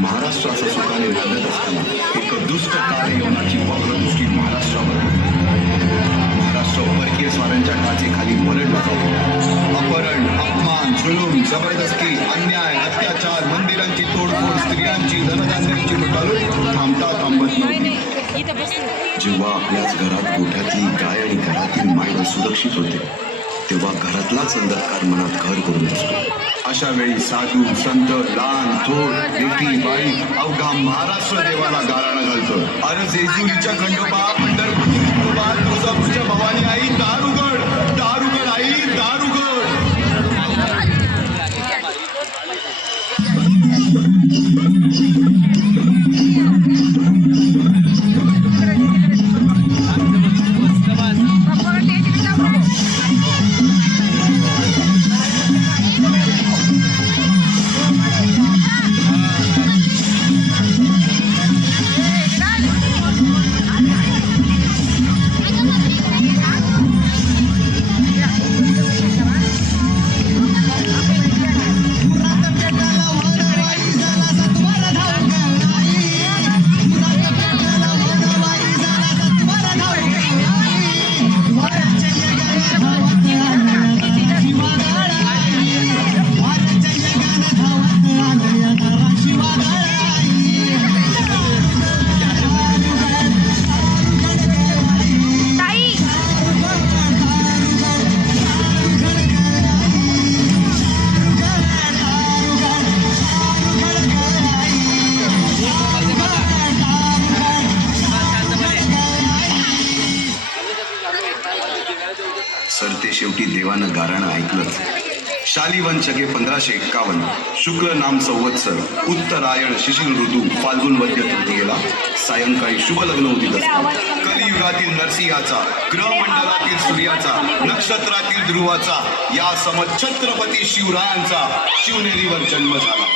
महाराष्ट्राचा सुखाने लढत असताना एक दुष्ट कार्ययोनाची वक्रदृष्टी महाराष्ट्रावर. महाराष्ट्र परकीय स्वारांच्या टाचेखाली मरडला जातो. अपहरण, अपमान, जुलूम, जबरदस्ती, अन्याय, अत्याचार, मंदिरांची तोडफोड, स्त्रियांची, धनधान्यांची लूट थांबता थांबत नव्हती. जेव्हा आपल्याच घरात गोठ्यातली गाय आणि घरातील माय सुरक्षित होते, तेव्हा घरातलाच अंधकार मनात घर करून बसतो. अशा वेळी साधू, संत, लहान, थोर, लेकी, बाई अवघा महाराष्ट्र देवाला गाराणं घालतो. अरे जेजुरीच्या खंडोबा, पंढरपूरची विठोबा, तुळजापूरच्या भवानी आई, दार उघड, दार उघड आई, दार उघड. सरते शेवटी देवानं गाराणं ऐकलंच. शालिवन शके 1551 शुक्ल नाम संवत्सर उत्तरायण शिशिर ऋतू फाल्गुन वद्य तृतीयेला सायंकाळी शुभ लग्न होती. कलियुगातील नरसिंहाचा, ग्रहमंडलातील सूर्याचा, नक्षत्रातील ध्रुवाचा, या समछत्रपती शिवरायांचा शिवनेरीवर जन्म झाला.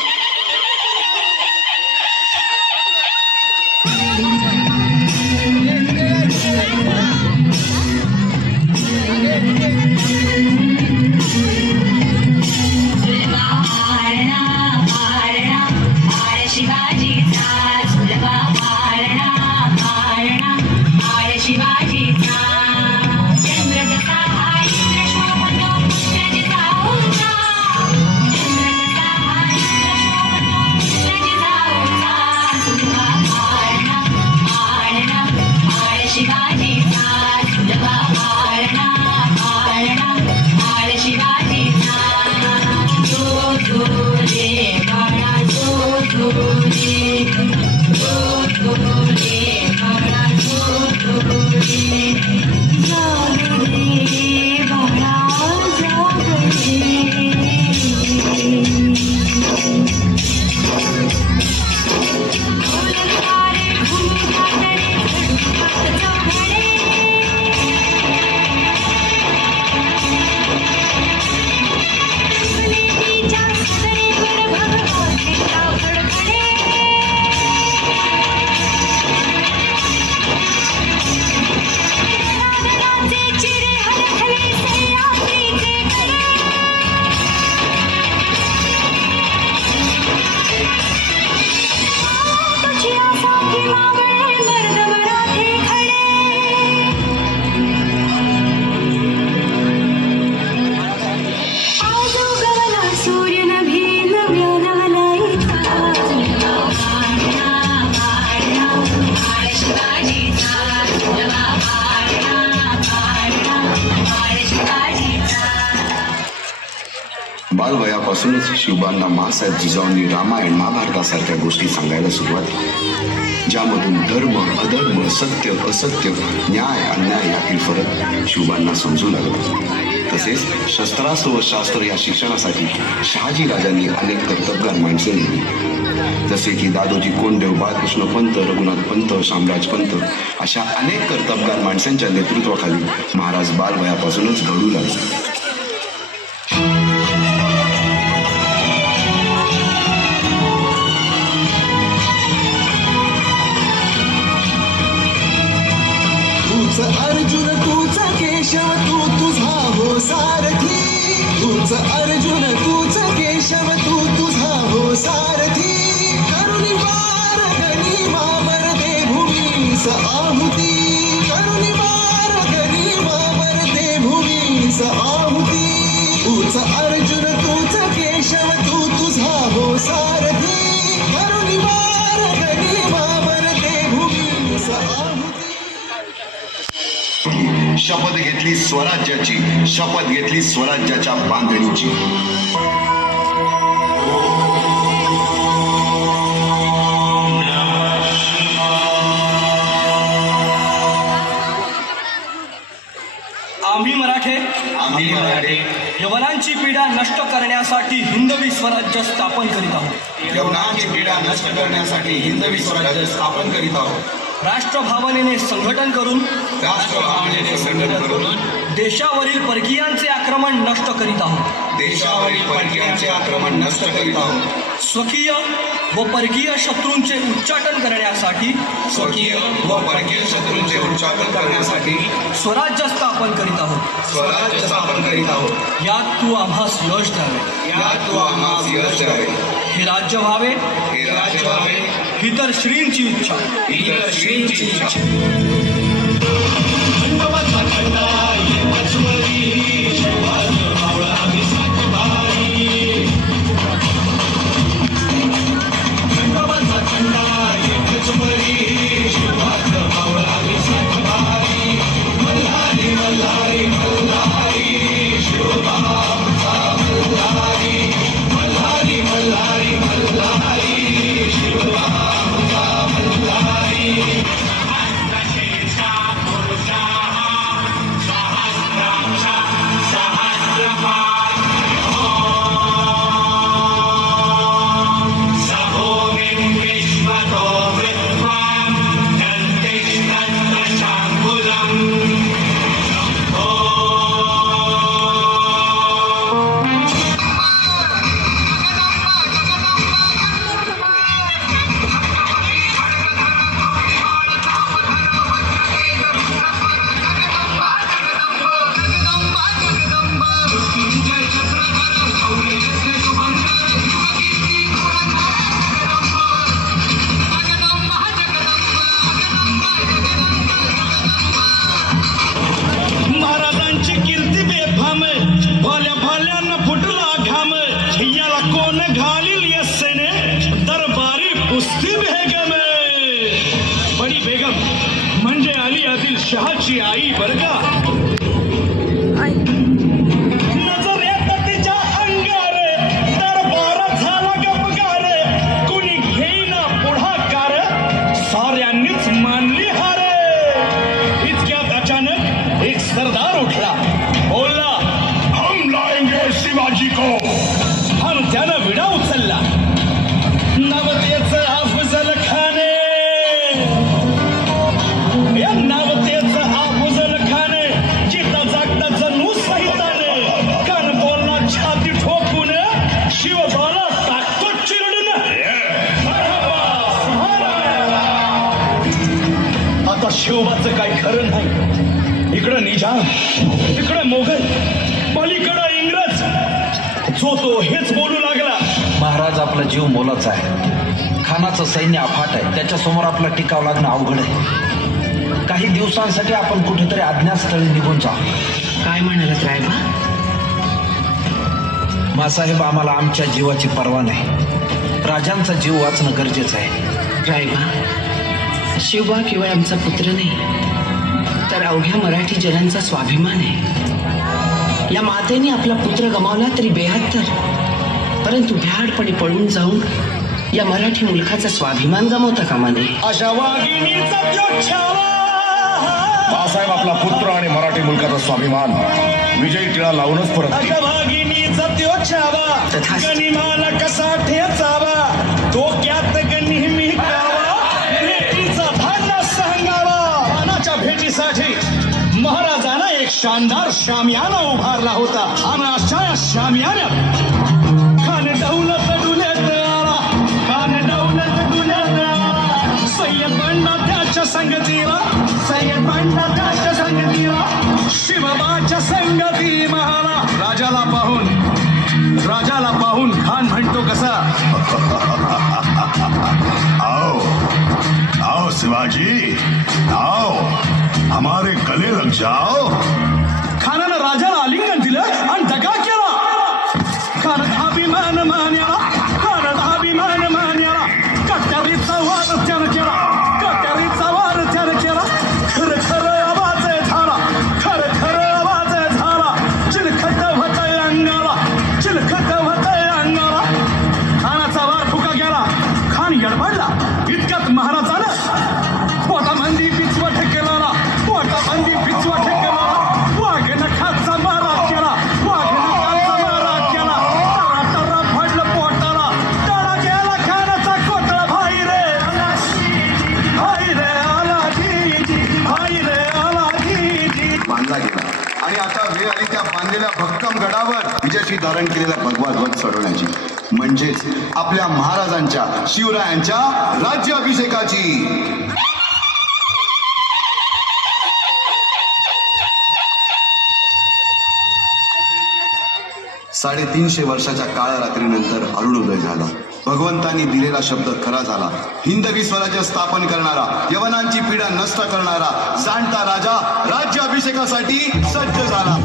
बालवयापासूनच शिवबांना माँसाहेब जिजाऊंनी रामायण महाभारतासारख्या गोष्टी सांगायला सुरुवात केली, ज्यामधून धर्म अधर्म, सत्य असत्य, न्याय अन्याय यातील फरक शिवबांना समजू लागला. तसेच शस्त्रास्त्र व शास्त्र या शिक्षणासाठी शहाजी राजांनी अनेक कर्तबगार माणसे नेमली, जसे की दादोजी कोंडदेव, बाळकृष्ण पंत, रघुनाथ पंत, शामराज पंत अशा अनेक कर्तबगार माणसांच्या नेतृत्वाखाली महाराज बालवयापासूनच घडू लागले. अर्जुन तूच केशव तू तुझा हो सारथी, तूच अर्जुन तूच केशव तू तुझा हो सारथी. करुणी वार गनिमावर दे भूमीस आहुती, करुणी वार गनिमावर दे भूमीस आहुती. तूच अर्जुन तूच केशव तू तुझा हो सारथी, करुणी वार गनिमावर दे भूमीस आहुती. शपथ घेतली स्वराज्याची, शपथ घेतली स्वराज्याच्या बांधणीची. आम्ही मराठे यवनांची पीडा नष्ट करण्यासाठी हिंदवी स्वराज्य स्थापन करीत आहोत. यवनांची पीडा नष्ट करण्यासाठी हिंदवी स्वराज्य स्थापन करीत आहोत. राष्ट्रभावनेने संघटन करून राष्ट्रभावनेने संघटन करून देशावरील परकीयांचे आक्रमण नष्ट करीत आहोत. देशावरील परकीयांचे आक्रमण नष्ट करीत आहोत. स्वकीय व परकीय शत्रूंचे उच्चाटन करण्यासाठी स्वकीय व परकीय शत्रूंचे उच्चाटन करण्यासाठी स्वराज्य स्थापन करीत आहोत. स्वराज्य स्थापन करीत आहोत. यात तू आम्हास यश द्यावे, यात तू आम्हास यश द्यावे. हे राज्य व्हावे हे राज्य व्हावे ही तर श्रींची इच्छा. ही तर श्रींची इच्छा. शहाची आई बर का. नजर येत तिच्या अंगारे दरबार झाला गपगारे, कुणी घेईना पुढाकार साऱ्यांनीच मानली हारे. इतक्यात अचानक एक सरदार उठला, बोलला हम लाएंगे शिवाजी को. हम त्यानं विडा उचलला. नवतेचं अफजल खाने, या नवतेचं अफजल खाने जिता जागता जणू सहिताने कान बोलला छाती ठोकून शिवबाला टाकतो चिरडून. आता शिवबाचं काय खरं नाही. इकडं निजाम, तिकडं मोगल, पलीकडं इंग्रज. जो तो हेच बोलू लागला. महाराज, आपला जीव मोलाचा आहे. खानाचं सैन्य अफाट आहे. त्याच्यासमोर आपला टिकाव लागणं अवघड आहे. काही दिवसांसाठी आपण कुठेतरी अज्ञातस्थळी निघून जाऊ. काय म्हणालात रायबा? मासाहेब, आम्हाला आमच्या जीवाची पर्वा नाही. राजांचा जीव वाचणं गरजेचं आहे. रायबा, शिवबा केवळ आमचा पुत्र नाही, तर अवघ्या मराठी जनांचा स्वाभिमान आहे. या मातेने आपला पुत्र गमावला तरी बेहत्तर, परंतु भ्याडपणे पळून जाऊन या मराठी मुलखाचा स्वाभिमान गमावता कामा नये. अशा वाघिणीचा जो छावा बाळासाहेब आपला पुत्र आणि मराठी मुलकाचा स्वाभिमान विजयी टिळा लावूनच परत अगं भागिनीचा त्यो छावा तथास्तु. गनिमाला कसा ठेचावा डोक्यात नेहमी गावा भेटीचा धान्य सांगावा. मानाच्या भेटीसाठी महाराजांना एक शानदार शामियाना उभारला होता आणि अशा या शामियान्यात खान दौलत डुल्यात आला, खान दौलत डुल्यात आला. सय्यद बंडा त्याच्या संगतीला, सय्यद बंडा त्याच्या संगतीला, शिवबाच्या संगती महाला. राजाला पाहून खान म्हणतो कसा, आओ आओ शिवाजी आओ हमारे गले लग जाओ. खानानं राजाला आलिंगन दिलं आणि दगा केला. खानात अभिमान मान्याला, खानात अभिमान मान्याला. कट्यारीचा वार त्यानं केला, कट्यारीचा वार त्यानं केला. खरं खरं आवाज झाला, खरं खरं आवाज झाला. चिलखत होतंय अंगाला, चिलखत होतंय अंगाला. खानाचा वार फुका गेला, खान गडबडला. इतक्यात महाराजानं पोटामंदी पिचवट केला, पोटामंदी पिचवट केला. वाघ नखाचा मारा केला, वाघ नखाचा मारा केला. टरा फडलं पोटाला, टरा गेला खानाचा कोटळा. भाई रे आला जीजी, भाई रे आला जीजी. बांधला गेला आणि आता वेळ आली त्या बांधलेल्या भक्कम गडावर विजयश्री धारण केलेल्या भगवा ध्वज चढवण्याची, म्हणजेच आपल्या महाराजांच्या शिवरायांच्या राज्याभिषेकाची. 350 वर्षाच्या काळ्या रात्रीनंतर अरुणोदय झाला. भगवंतांनी दिलेला शब्द खरा झाला. हिंदवी स्वराज्य स्थापन करणारा, यवनांची पीडा नष्ट करणारा जाणता राजा राज्याभिषेकासाठी सज्ज झाला.